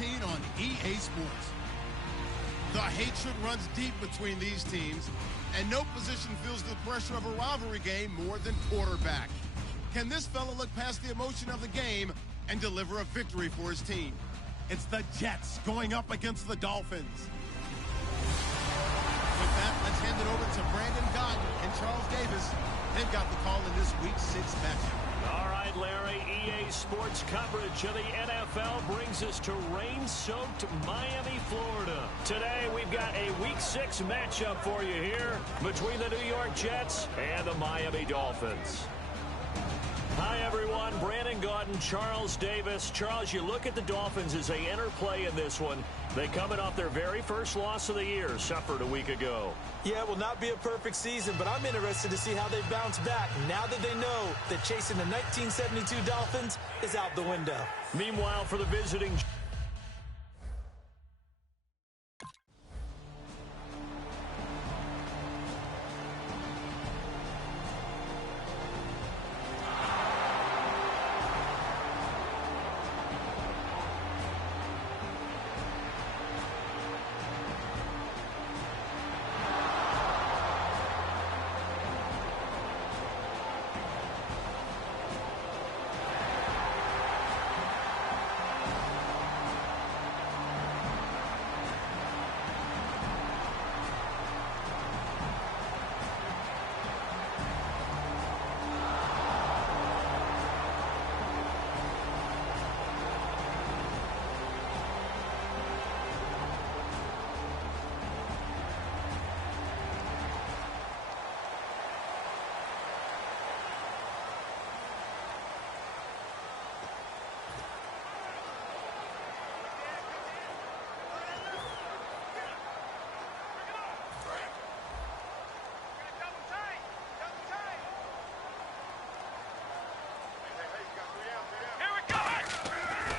17 on EA Sports. The hatred runs deep between these teams, and no position feels the pressure of a rivalry game more than quarterback. Can this fella look past the emotion of the game and deliver a victory for his team? It's the Jets going up against the Dolphins. With that, let's hand it over to Brandon Gaudin and Charles Davis. They've got the call in this Week 6 matchup. All right, Larry, EA Sports coverage of the NFL brings us to rain-soaked Miami, Florida. Today, we've got a Week 6 matchup for you here between the New York Jets and the Miami Dolphins. Hi, everyone. Brandon Gaudin, Charles Davis. Charles, you look at the Dolphins as they enter play in this one. They coming off their very first loss of the year, suffered a week ago. Yeah, it will not be a perfect season, but I'm interested to see how they bounce back now that they know that chasing the 1972 Dolphins is out the window. Meanwhile, for the visiting...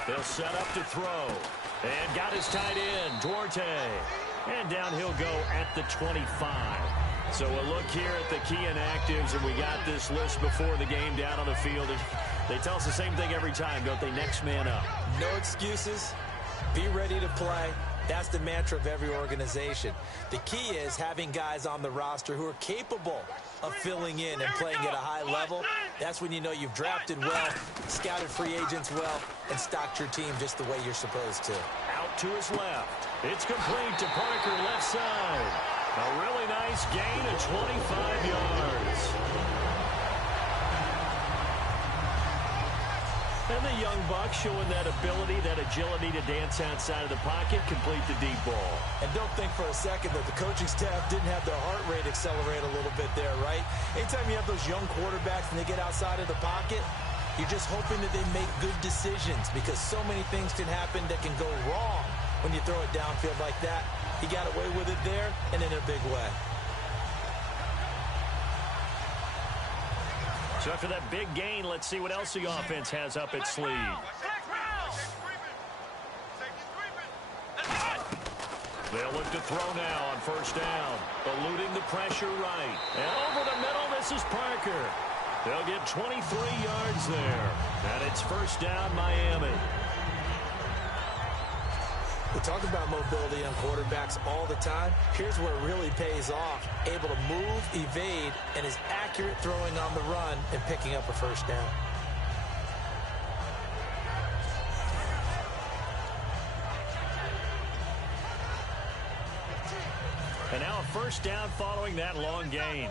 He'll set up to throw. And got his tight end, Duarte. And down he'll go at the 25. So a look here at the key inactives, and we got this list before the game down on the field. They tell us the same thing every time, don't they? Next man up. No excuses. Be ready to play. That's the mantra of every organization. The key is having guys on the roster who are capable of filling in and playing at a high level. That's when you know you've drafted well, scouted free agents well, and stocked your team just the way you're supposed to. Out to his left. It's complete to Parker, left side. A really nice gain of 25 yards. And the young buck showing that ability, that agility to dance outside of the pocket, complete the deep ball. And don't think for a second that the coaching staff didn't have their heart rate accelerate a little bit there, right? Anytime you have those young quarterbacks and they get outside of the pocket, you're just hoping that they make good decisions because so many things can happen that can go wrong when you throw it downfield like that. He got away with it there and in a big way. So after that big gain, let's see what else the offense has up its sleeve. They'll look to throw now on first down. Eluding the pressure right. And over the middle, this is Parker. They'll get 23 yards there. And it's first down, Miami. We talk about mobility on quarterbacks all the time. Here's where it really pays off. Able to move, evade, and is accurate throwing on the run and picking up a first down. And now a first down following that long gain.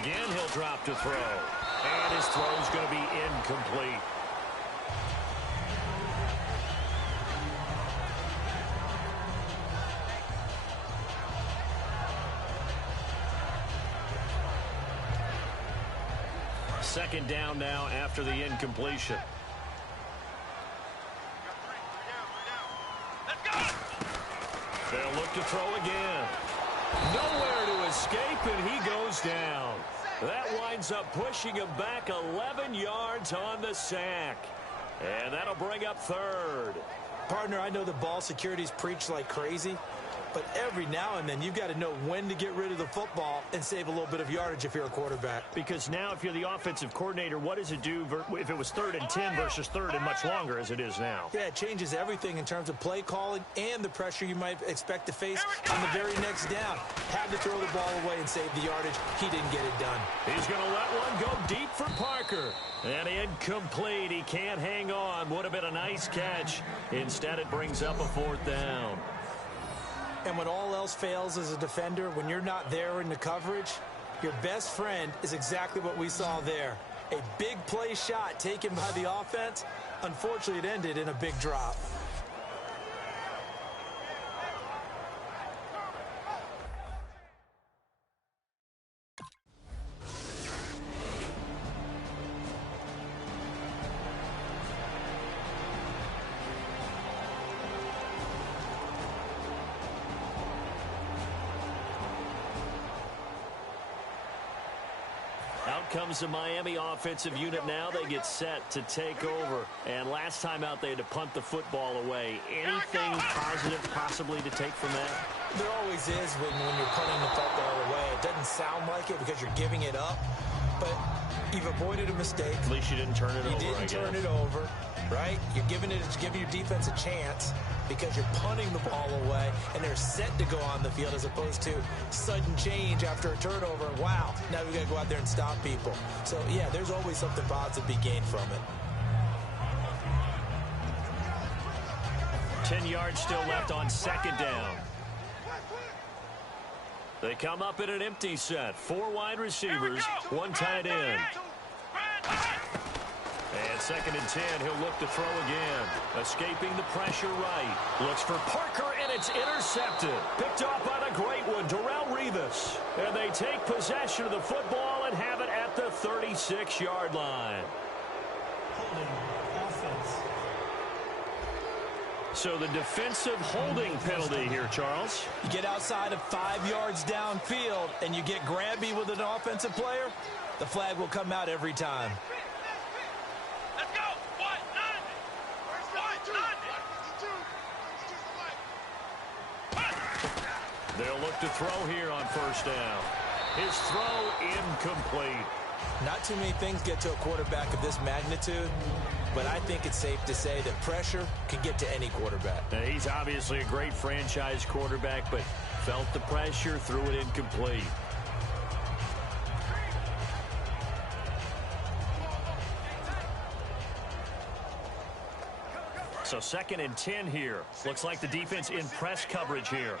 Again, he'll drop to throw. And his throw's going to be incomplete. Second down now after the incompletion. They'll look to throw again. Nowhere to escape, and he goes down. That winds up pushing him back 11 yards on the sack. And that'll bring up third. Partner, I know the ball security's preached like crazy, But every now and then, you've got to know when to get rid of the football and save a little bit of yardage if you're a quarterback. Because now if you're the offensive coordinator, what does it do if it was 3rd and 10 versus 3rd and much longer as it is now? Yeah, it changes everything in terms of play calling and the pressure you might expect to face on the very next down. Had to throw the ball away and save the yardage. He didn't get it done. He's going to let one go deep for Parker. And incomplete. He can't hang on. Would have been a nice catch. Instead, it brings up a 4th down. And when all else fails as a defender, when you're not there in the coverage, your best friend is exactly what we saw there. A big play shot taken by the offense. Unfortunately, it ended in a big drop. Out comes the Miami offensive unit now. They get set to take over. And last time out, they had to punt the football away. Anything positive possibly to take from that? There always is when you're punting the football away. It doesn't sound like it because you're giving it up, but you've avoided a mistake. At least you didn't turn it over, You didn't turn it over, right? You're giving your defense a chance because you're punting the ball away, and they're set to go on the field as opposed to sudden change after a turnover. Wow, now we've got to go out there and stop people. So, yeah, there's always something positive to be gained from it. 10 yards still left on 2nd down. They come up in an empty set. 4 wide receivers, 1 tight end. And 2nd and 10, he'll look to throw again. Escaping the pressure right. Looks for Parker, and it's intercepted. Picked off by the great one, Darrelle Revis. And they take possession of the football and have it at the 36-yard line. Holding offense. So the defensive holding penalty here, Charles. You get outside of 5 yards downfield, and you get grabby with an offensive player, the flag will come out every time. They'll look to throw here on 1st down. His throw incomplete. Not too many things get to a quarterback of this magnitude, but I think it's safe to say that pressure can get to any quarterback. Now, he's obviously a great franchise quarterback, but felt the pressure, threw it incomplete. So 2nd and 10 here. Looks like the defense in press coverage here.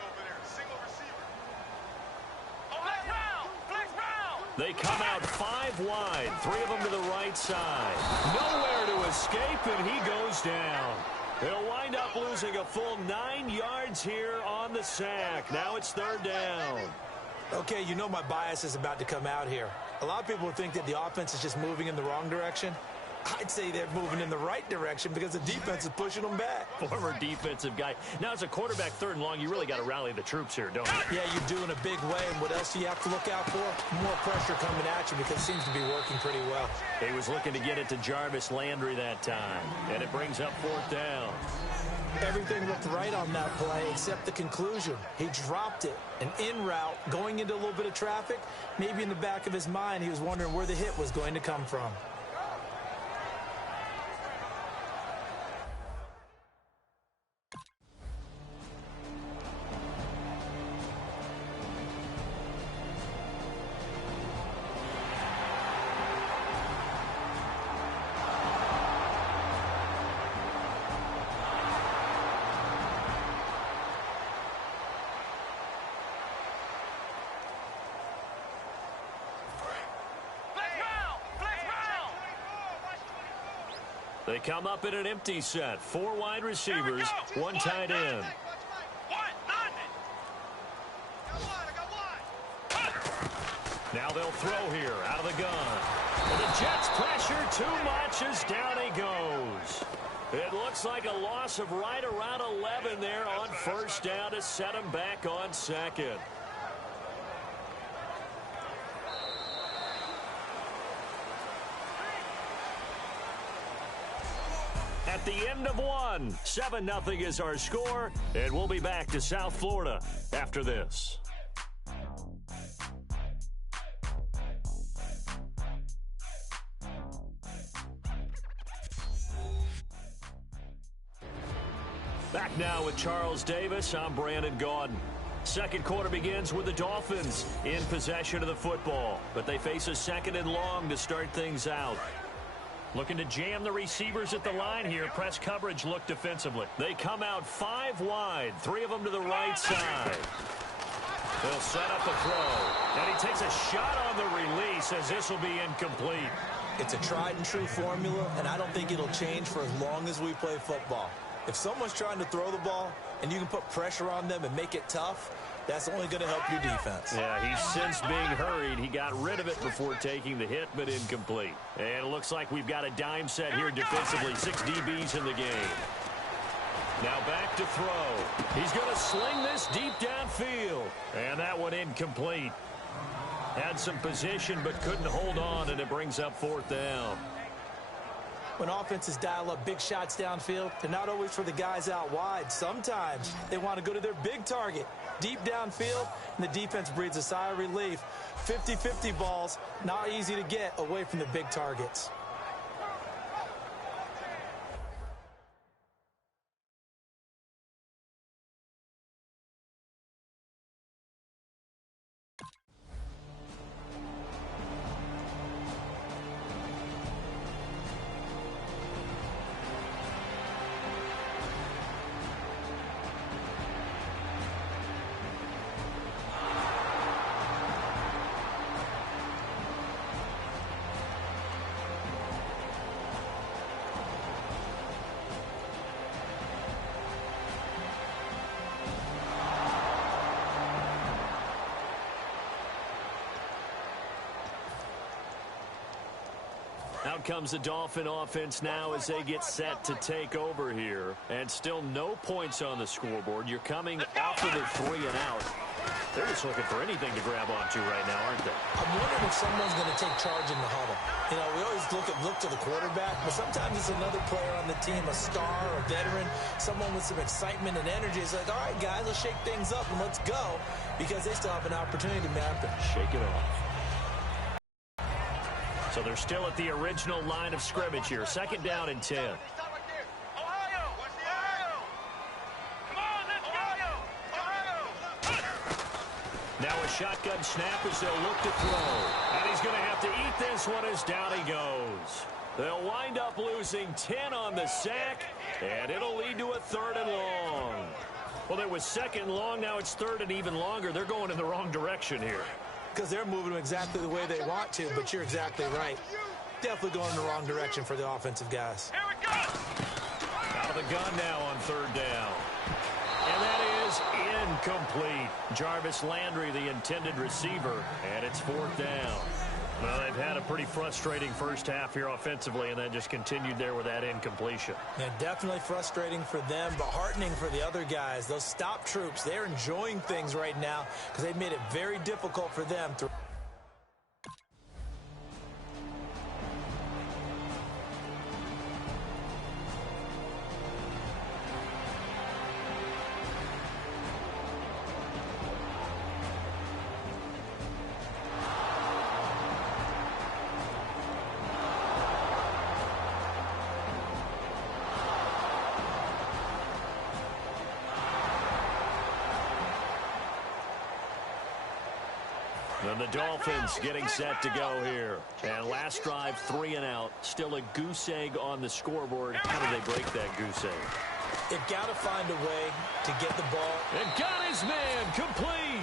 They come out 5 wide, 3 of them to the right side. Nowhere to escape, and he goes down. They'll wind up losing a full 9 yards here on the sack. Now it's 3rd down. Okay, you know my bias is about to come out here. A lot of people think that the offense is just moving in the wrong direction. I'd say they're moving in the right direction because the defense is pushing them back. Former defensive guy. Now, as a quarterback 3rd and long, you really got to rally the troops here, don't you? Yeah, you do in a big way. And what else do you have to look out for? More pressure coming at you because it seems to be working pretty well. He was looking to get it to Jarvis Landry that time, and it brings up 4th down. Everything looked right on that play except the conclusion. He dropped it. An in route, going into a little bit of traffic. Maybe in the back of his mind, he was wondering where the hit was going to come from. They come up in an empty set. 4 wide receivers, 1 tight end. Now they'll throw here out of the gun. And the Jets pressure too much as down he goes. It looks like a loss of right around 11 there on 1st down to set him back on 2nd. at the end of one. 7-0 is our score, and we'll be back to South Florida after this. Back now with Charles Davis. I'm Brandon Gaudin. Second quarter begins with the Dolphins in possession of the football, but they face a second and long to start things out. Looking to jam the receivers at the line here. Press coverage look defensively. They come out 5 wide, 3 of them to the right side. They'll set up the throw, and he takes a shot on the release as this will be incomplete. It's a tried and true formula, and I don't think it'll change for as long as we play football. If someone's trying to throw the ball and you can put pressure on them and make it tough, that's only going to help your defense. Yeah, he's since being hurried. He got rid of it before taking the hit, but incomplete. And it looks like we've got a dime set here defensively. 6 DBs in the game. Now back to throw. He's going to sling this deep downfield. And that one incomplete. Had some position but couldn't hold on, and it brings up 4th down. When offenses dial up big shots downfield, they're not always for the guys out wide. Sometimes they want to go to their big target, deep downfield, and the defense breathes a sigh of relief. 50-50 balls, not easy to get away from the big targets. Out comes the Dolphin offense now as they get set to take over here. And still no points on the scoreboard. You're coming off of the 3 and out. They're just looking for anything to grab onto right now, aren't they? I'm wondering if someone's going to take charge in the huddle. You know, we always look to the quarterback, but sometimes it's another player on the team, a star, a veteran, someone with some excitement and energy. It's like, all right, guys, let's shake things up and let's go, because they still have an opportunity, man, to shake it off. So they're still at the original line of scrimmage here. 2nd down and 10. Now a shotgun snap as they'll look to throw. And he's going to have to eat this one as down he goes. They'll wind up losing 10 on the sack, and it'll lead to a 3rd and long. Well, there was 2nd long. Now it's 3rd and even longer. They're going in the wrong direction here. Because they're moving them exactly the way they want to, but you're exactly right. Definitely going in the wrong direction for the offensive guys. Here we go. Out of the gun now on 3rd down. And that is incomplete. Jarvis Landry, the intended receiver, and it's 4th down. Well, they've had a pretty frustrating first half here offensively, and then just continued there with that incompletion. Yeah, definitely frustrating for them, but heartening for the other guys. Those stop troops, they're enjoying things right now because they've made it very difficult for them to... And the Dolphins getting set to go here. And last drive, 3 and out. Still a goose egg on the scoreboard. How do they break that goose egg? They've got to find a way to get the ball. And got his man complete.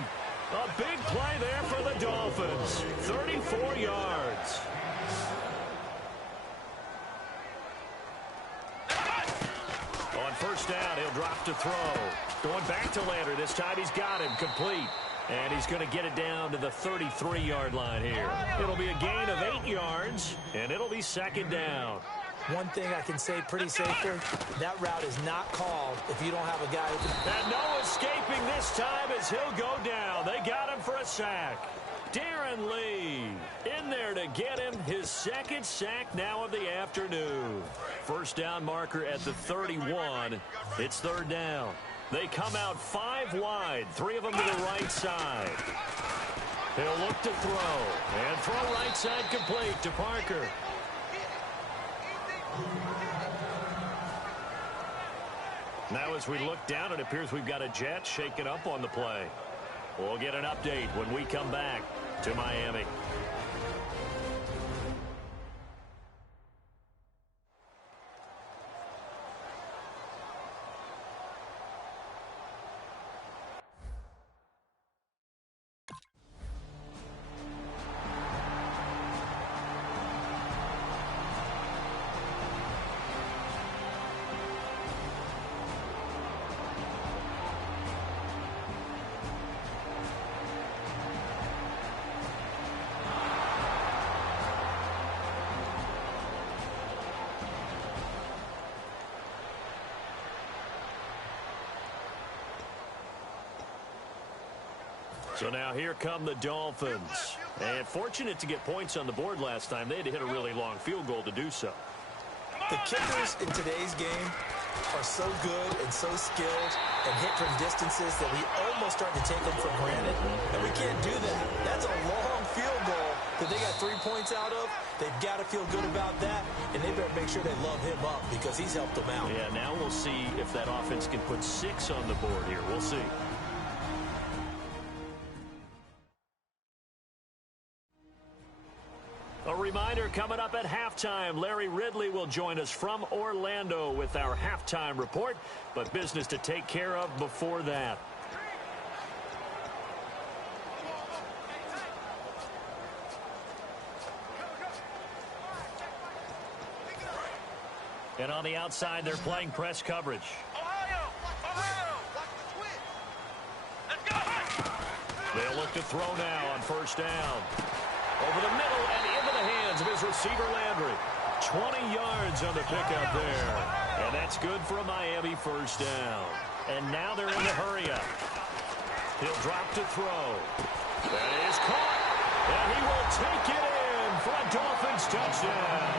A big play there for the Dolphins. 34 yards. On 1st down, he'll drop to throw. Going back to Landry. This time he's got him complete. And he's going to get it down to the 33-yard line here. It'll be a gain of 8 yards, and it'll be 2nd down. One thing I can say pretty safely, that route is not called if you don't have a guy who can... And no escaping this time as he'll go down. They got him for a sack. Darren Lee in there to get him his second sack now of the afternoon. First down marker at the 31. It's third down. They come out 5 wide, 3 of them to the right side. He'll look to throw, and throw right side complete to Parker. Now as we look down, it appears we've got a jet shaken up on the play. We'll get an update when we come back to Miami. So now here come the Dolphins. And fortunate to get points on the board last time. They had to hit a really long field goal to do so. The kickers in today's game are so good and so skilled and hit from distances that we almost start to take them for granted. And we can't do that. That's a long field goal that they got 3 points out of. They've got to feel good about that, and they better make sure they love him up because he's helped them out. Yeah, now we'll see if that offense can put 6 on the board here. We'll see. A reminder coming up at halftime. Larry Ridley will join us from Orlando with our halftime report, but business to take care of before that. And on the outside, they're playing press coverage. They'll look to throw now on first down. Over the middle and into the hands of his receiver, Landry. 20 yards on the pickup there. And that's good for a Miami first down. And now they're in the hurry-up. He'll drop to throw. That is caught. And he will take it in for a Dolphins touchdown.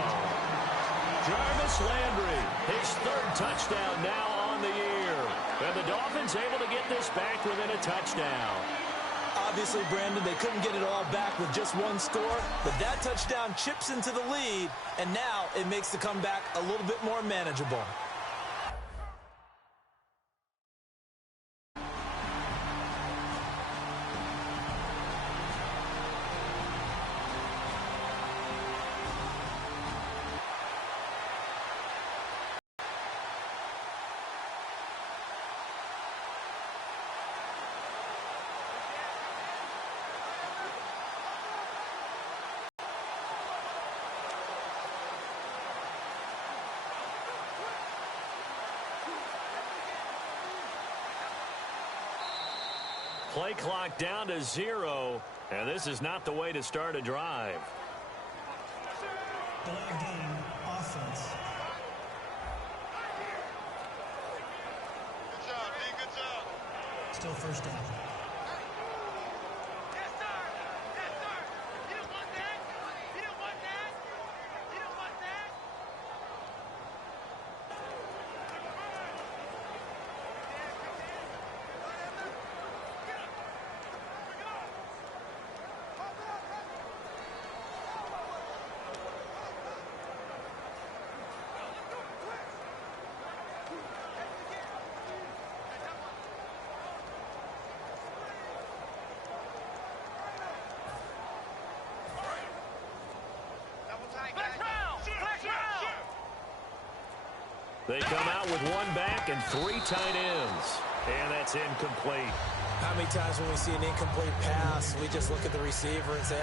Jarvis Landry, his 3rd touchdown now on the year. And the Dolphins able to get this back within a touchdown. Obviously, Brandon, they couldn't get it all back with just one score, but that touchdown chips into the lead, and now it makes the comeback a little bit more manageable. Play clock down to 0, and this is not the way to start a drive. Delay game, offense. Good job, D. Good job. Still first down. They come out with 1 back and 3 tight ends. And that's incomplete. How many times when we see an incomplete pass, we just look at the receiver and say,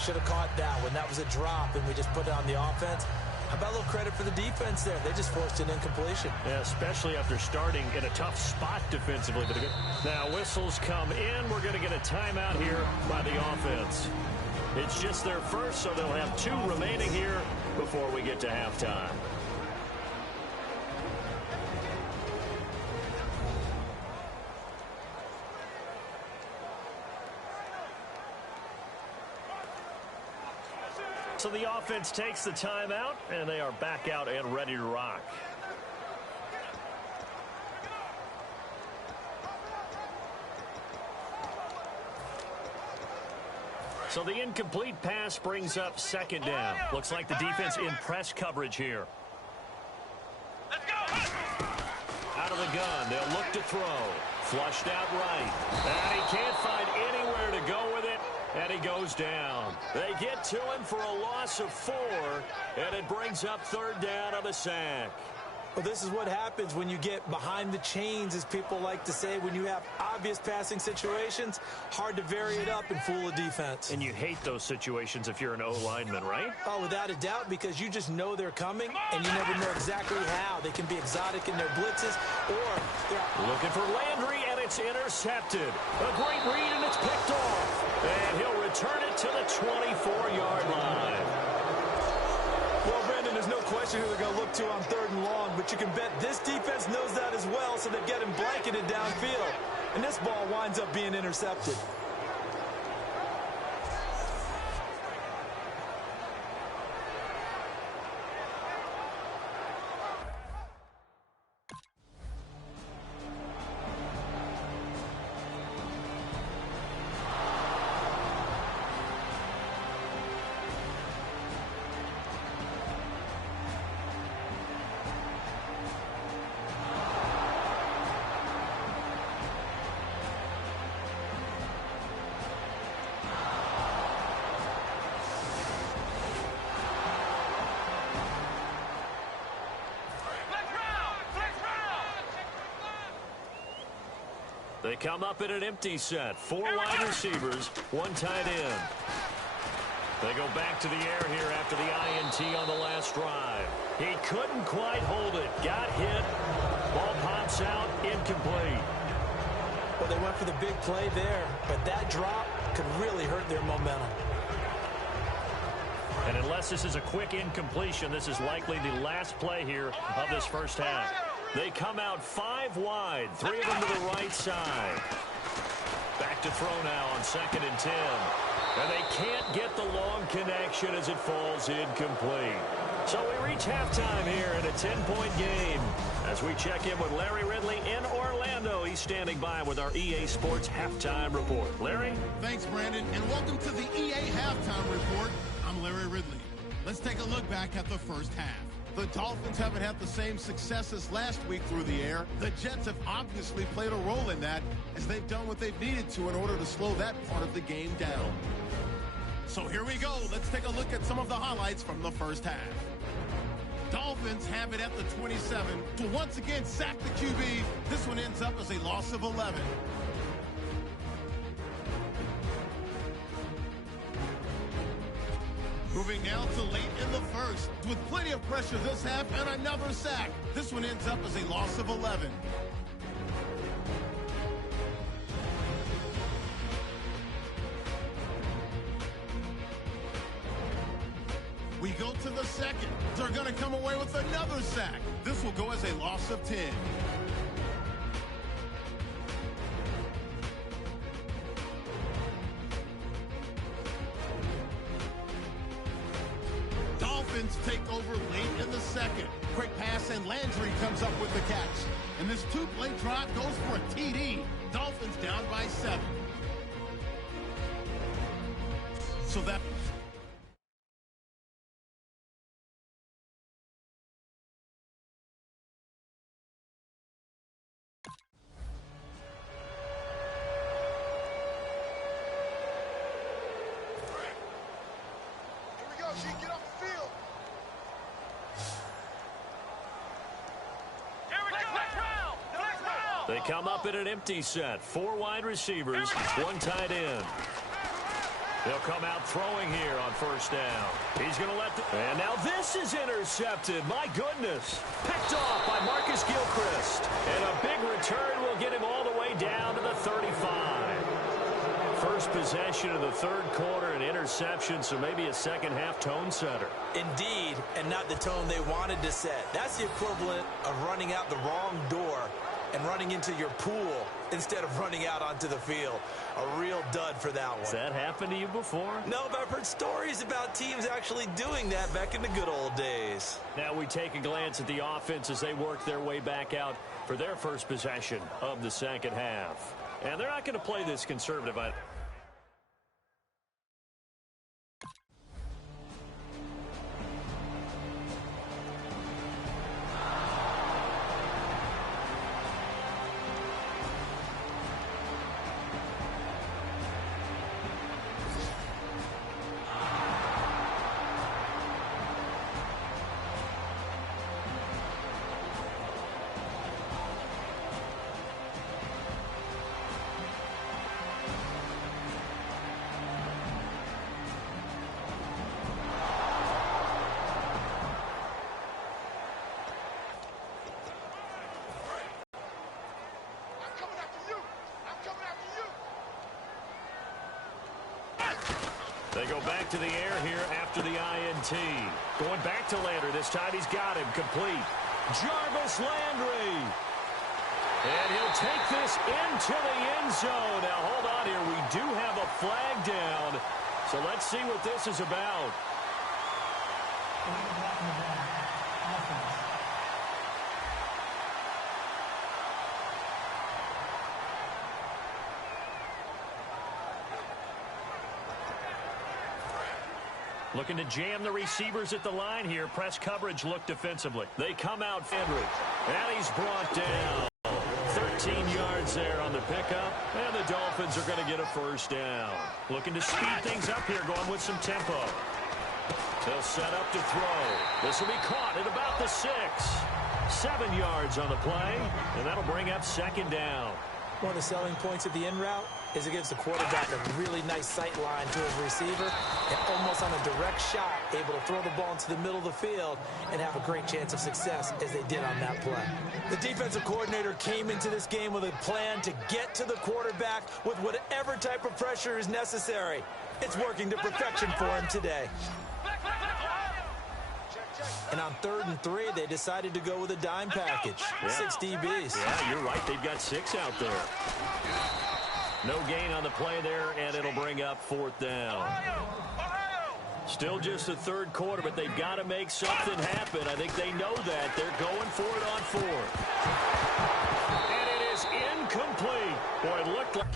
should have caught that one. That was a drop, and we just put it on the offense. How about a little credit for the defense there? They just forced an incompletion. Yeah, especially after starting in a tough spot defensively. But now whistles come in. We're going to get a timeout here by the offense. It's just their first, so they'll have 2 remaining here before we get to halftime. So the offense takes the timeout, and they are back out and ready to rock. So the incomplete pass brings up second down. Looks like the defense in press coverage here. Let's go. Out of the gun, they'll look to throw. Flushed out right. And he can't find anywhere to go with it, and he goes down. They get to him for a loss of 4, and it brings up third down on the sack. Well, this is what happens when you get behind the chains, as people like to say. When you have obvious passing situations, hard to vary it up and fool a defense. And you hate those situations if you're an O-lineman, right? Oh, without a doubt, because you just know they're coming, and you never know exactly how. They can be exotic in their blitzes, or they're looking for Landry, and it's intercepted. A great read, and it's picked off. And he'll return it to the 24-yard line. Well, Brandon, there's no question who they're going to look to on 3rd and long, but you can bet this defense knows that as well, so they get him blanketed downfield. And this ball winds up being intercepted. They come up in an empty set. 4 wide receivers, 1 tight end. They go back to the air here after the INT on the last drive. He couldn't quite hold it. Got hit. Ball pops out. Incomplete. Well, they went for the big play there, but that drop could really hurt their momentum. And unless this is a quick incompletion, this is likely the last play here of this first half. They come out 5 wide, 3 of them to the right side. Back to throw now on 2nd and 10. And they can't get the long connection as it falls incomplete. So we reach halftime here in a 10-point game. As we check in with Larry Ridley in Orlando, he's standing by with our EA Sports Halftime Report. Larry? Thanks, Brandon, and welcome to the EA Halftime Report. I'm Larry Ridley. Let's take a look back at the first half. The Dolphins haven't had the same success as last week through the air. The Jets have obviously played a role in that, as they've done what they've needed to in order to slow that part of the game down. So here we go. Let's take a look at some of the highlights from the first half. Dolphins have it at the 27 to once again sack the QB. This one ends up as a loss of 11. Moving now to late in the first, with plenty of pressure this half and another sack. This one ends up as a loss of 11. We go to the second. They're going to come away with another sack. This will go as a loss of 10. Dolphins take over late in the second. Quick pass, and Landry comes up with the catch. And this 2-play drive goes for a TD. Dolphins down by 7. So that... Get off the field. They come up in an empty set. 4 wide receivers, 1 tight end. They'll come out throwing here on first down. He's going to let and now this is intercepted. My goodness. Picked off by Marcus Gilchrist. And a big return will get him all the way down to the 35. First possession of the third quarter, an interception, so maybe a second-half tone setter. Indeed, and not the tone they wanted to set. That's the equivalent of running out the wrong door and running into your pool instead of running out onto the field. A real dud for that one. Has that happened to you before? No, but I've heard stories about teams actually doing that back in the good old days. Now we take a glance at the offense as they work their way back out for their first possession of the second half. And they're not going to play this conservative. They go back to the air here after the INT. Going back to Landry. This time he's got him complete. Jarvis Landry. And he'll take this into the end zone. Now, hold on here. We do have a flag down. So let's see what this is about. Looking to jam the receivers at the line here. Press coverage look defensively. They come out Landry. And he's brought down. 13 yards there on the pickup. And the Dolphins are going to get a first down. Looking to speed things up here, going with some tempo. They'll set up to throw. This will be caught at about the 6. 7 yards on the play. And that'll bring up second down. One of the selling points of the in route is it gives the quarterback a really nice sight line to his receiver and almost on a direct shot able to throw the ball into the middle of the field and have a great chance of success as they did on that play. The defensive coordinator came into this game with a plan to get to the quarterback with whatever type of pressure is necessary. It's working to perfection for him today. And on 3rd and 3, they decided to go with a dime package. 6 DBs. Yeah, you're right. They've got 6 out there. No gain on the play there, and it'll bring up 4th down. Still just the 3rd quarter, but they've got to make something happen. I think they know that. They're going for it on 4th. And it is incomplete. Boy, it looked like...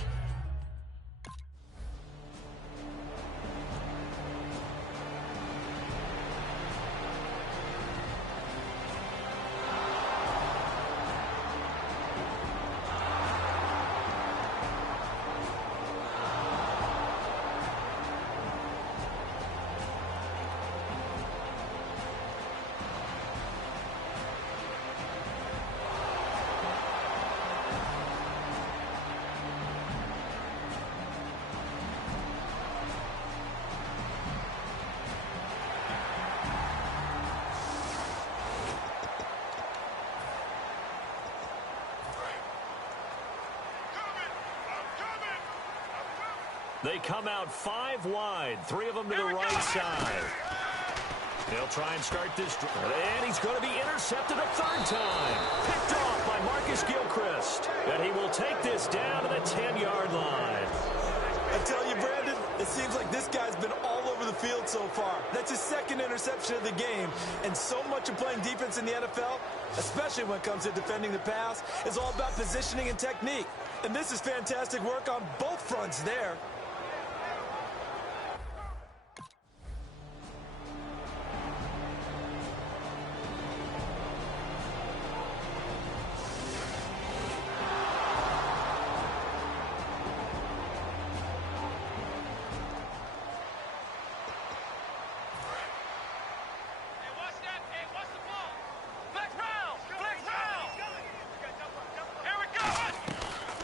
They come out 5 wide, 3 of them to the right side. They'll try and start this. And he's going to be intercepted a 3rd time. Picked off by Marcus Gilchrist. And he will take this down to the 10-yard line. I tell you, Brandon, it seems like this guy's been all over the field so far. That's his 2nd interception of the game. And so much of playing defense in the NFL, especially when it comes to defending the pass, is all about positioning and technique. And this is fantastic work on both fronts there.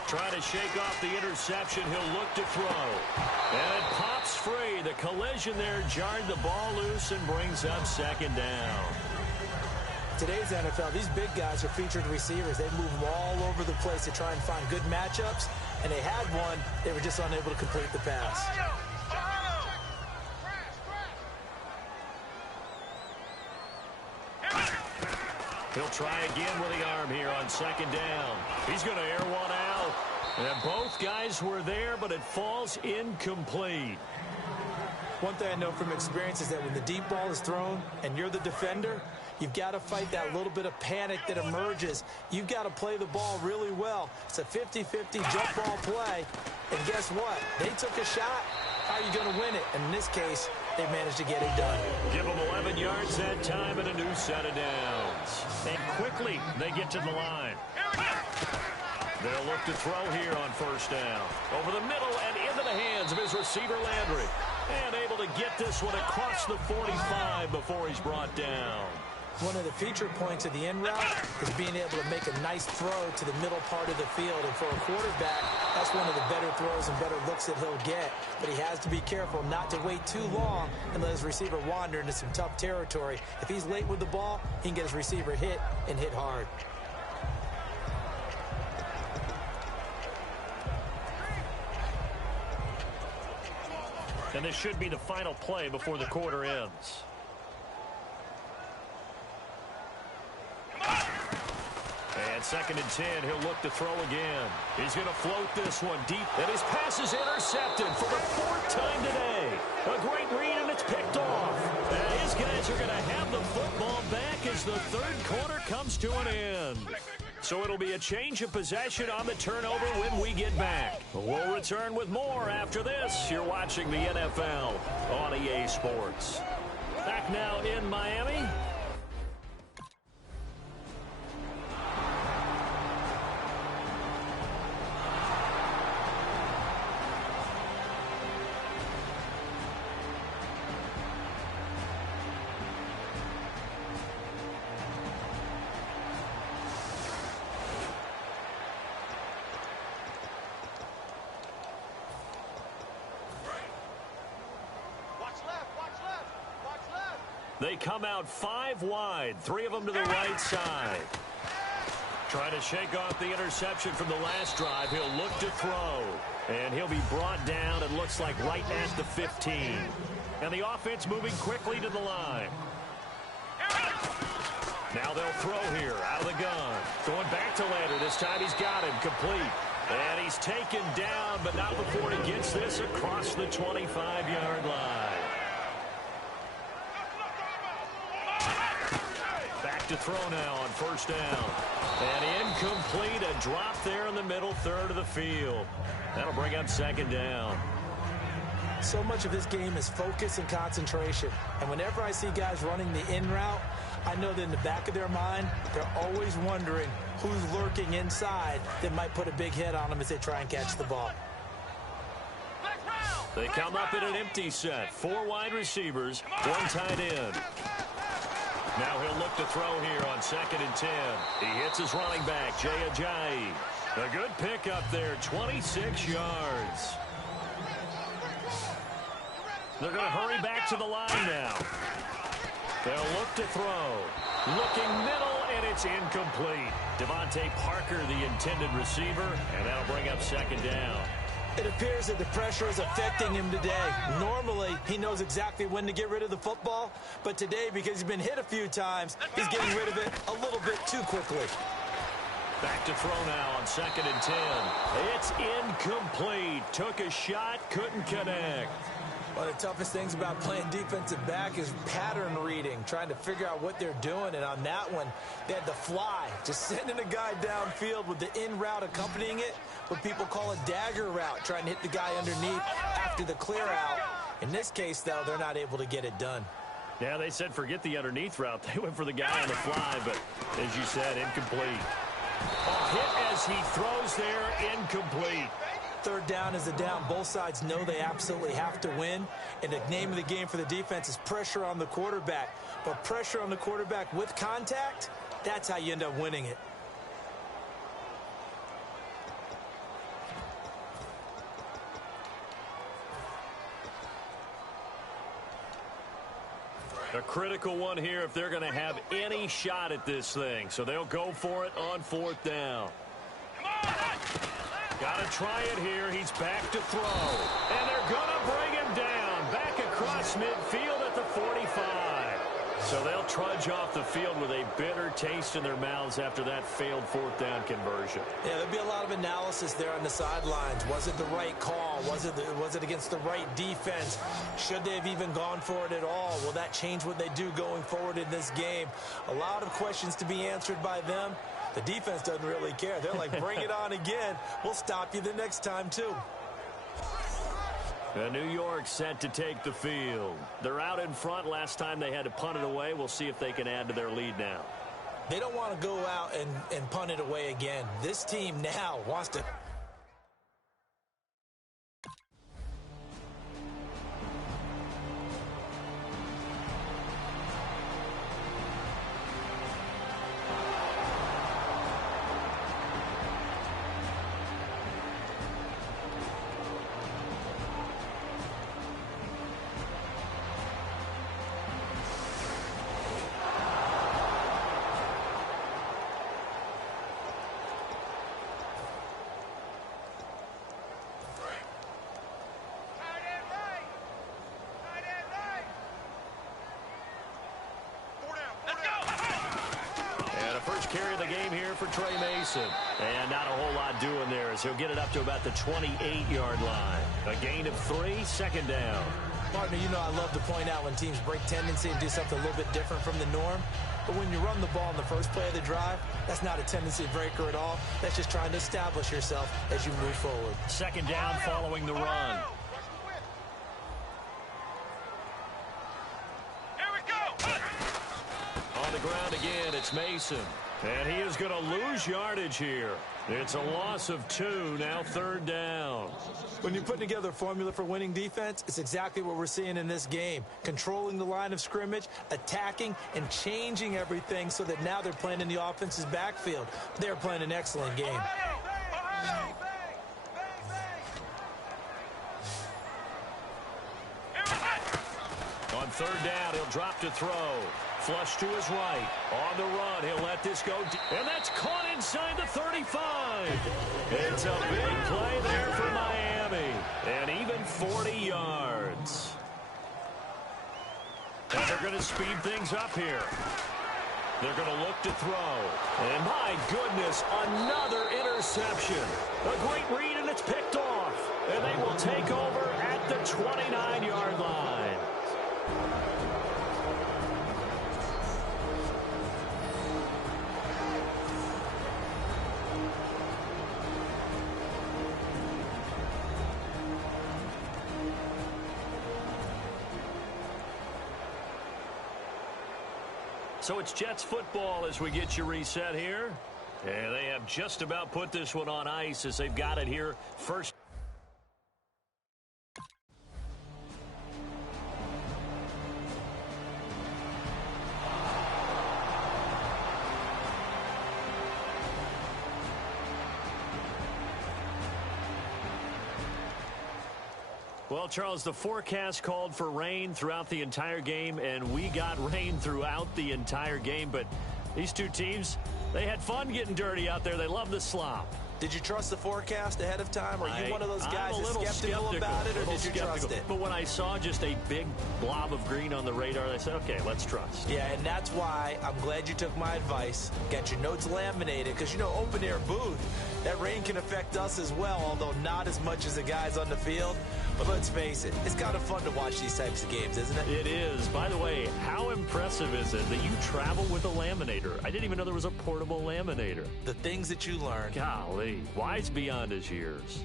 Trying to shake off the interception. He'll look to throw. And it pops free. The collision there jarred the ball loose and brings up 2nd down. Today's NFL, these big guys are featured receivers. They move them all over the place to try and find good matchups. And they had one. They were just unable to complete the pass. He'll try again with the arm here on 2nd down. He's going to air one out. And both guys were there, but it falls incomplete. One thing I know from experience is that when the deep ball is thrown and you're the defender, you've got to fight that little bit of panic that emerges. You've got to play the ball really well. It's a 50-50 jump ball play. And guess what? They took a shot. How are you going to win it? And in this case, they managed to get it done. Give them 11 yards that time and a new set of downs. And quickly, they get to the line. They'll look to throw here on first down. Over the middle and into the hands of his receiver, Landry. And able to get this one across the 45 before he's brought down. One of the feature points of the in route is being able to make a nice throw to the middle part of the field. And for a quarterback, that's one of the better throws and better looks that he'll get. But he has to be careful not to wait too long and let his receiver wander into some tough territory. If he's late with the ball, he can get his receiver hit and hit hard. And this should be the final play before the quarter ends. And 2nd and 10, he'll look to throw again. He's going to float this one deep, and his pass is intercepted for the 4th time today. A great read, and it's picked off. And his guys are going to have the football back as the 3rd quarter comes to an end. So it'll be a change of possession on the turnover when we get back. We'll return with more after this. You're watching the NFL on EA Sports. Back now in Miami. They come out 5 wide, 3 of them to the right side. Trying to shake off the interception from the last drive. He'll look to throw. And he'll be brought down, it looks like, right at the 15. And the offense moving quickly to the line. Now they'll throw here out of the gun. Going back to Landry. This time he's got him complete. And he's taken down, but not before he gets this across the 25-yard line. Back to throw now on first down. And incomplete, a drop there in the middle third of the field. That'll bring up 2nd down. So much of this game is focus and concentration. And whenever I see guys running the in route, I know that in the back of their mind, they're always wondering who's lurking inside that might put a big hit on them as they try and catch the ball. They come up in an empty set. 4 wide receivers, 1 tight end. Now he'll look to throw here on 2nd and 10. He hits his running back, Jay Ajayi. A good pickup there, 26 yards. They're going to hurry back to the line now. They'll look to throw. Looking middle, and it's incomplete. Devontae Parker, the intended receiver, and that'll bring up 2nd down. It appears that the pressure is affecting him today. Normally, he knows exactly when to get rid of the football, but today, because he's been hit a few times, he's getting rid of it a little bit too quickly. Back to throw now on 2nd and 10. It's incomplete. Took a shot, couldn't connect. One of the toughest things about playing defensive back is pattern reading, trying to figure out what they're doing. And on that one, they had the fly, just sending a guy downfield with the in route accompanying it, what people call a dagger route, trying to hit the guy underneath after the clear out. In this case, though, they're not able to get it done. Yeah, they said forget the underneath route. They went for the guy on the fly, but as you said, incomplete. A hit as he throws there, incomplete. 3rd down is a down. Both sides know they absolutely have to win. And the name of the game for the defense is pressure on the quarterback. But pressure on the quarterback with contact, that's how you end up winning it. A critical one here if they're going to have any shot at this thing. So they'll go for it on 4th down. Got to try it here. He's back to throw. And they're going to bring him down. Back across midfield at the 45. So they'll trudge off the field with a bitter taste in their mouths after that failed fourth down conversion. Yeah, there'll be a lot of analysis there on the sidelines. Was it the right call? Was it against the right defense? Should they have even gone for it at all? Will that change what they do going forward in this game? A lot of questions to be answered by them. The defense doesn't really care. They're like, bring it on again. We'll stop you the next time, too. New York set to take the field. They're out in front. Last time they had to punt it away. We'll see if they can add to their lead now. They don't want to go out and punt it away again. This team now wants to... Carry of the game here for Trey Mason. And not a whole lot doing there as he'll get it up to about the 28-yard line. A gain of 3, second down. Partner, you know I love to point out when teams break tendency and do something a little bit different from the norm. But when you run the ball in the first play of the drive, that's not a tendency breaker at all. That's just trying to establish yourself as you move forward. Second down following the run. Here we go. On the ground again, it's Mason. And he is going to lose yardage here. It's a loss of 2, now third down. When you're putting together a formula for winning defense, it's exactly what we're seeing in this game. Controlling the line of scrimmage, attacking, and changing everything so that now they're playing in the offense's backfield. They're playing an excellent game. On third down, he'll drop to throw. Flush to his right. On the run, he'll let this go. And that's caught inside the 35. It's a big play there for Miami. And even 40 yards. And they're going to speed things up here. They're going to look to throw. And my goodness, another interception. A great read, and it's picked off. And they will take over at the 29-yard line. So it's Jets football as we get you reset here. And they have just about put this one on ice as they've got it here first. Well, Charles, the forecast called for rain throughout the entire game, and we got rain throughout the entire game. But these two teams, they had fun getting dirty out there. They love the slop. Did you trust the forecast ahead of time? Or are you one of those guys that's skeptical about it, or did you trust it? But when I saw just a big blob of green on the radar, I said, okay, let's trust. Yeah, and that's why I'm glad you took my advice. Got your notes laminated, because, you know, open-air booth, that rain can affect us as well, although not as much as the guys on the field. But let's face it, it's kind of fun to watch these types of games, isn't it? It is. By the way, how impressive is it that you travel with a laminator? I didn't even know there was a portable laminator. The things that you learn. Golly, wise beyond his years.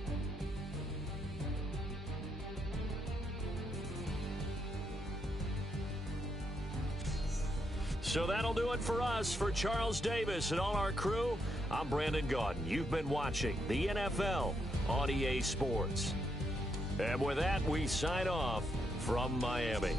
So that'll do it for us. For Charles Davis and all our crew, I'm Brandon Gaudin. You've been watching the NFL on EA Sports. And with that, we sign off from Miami.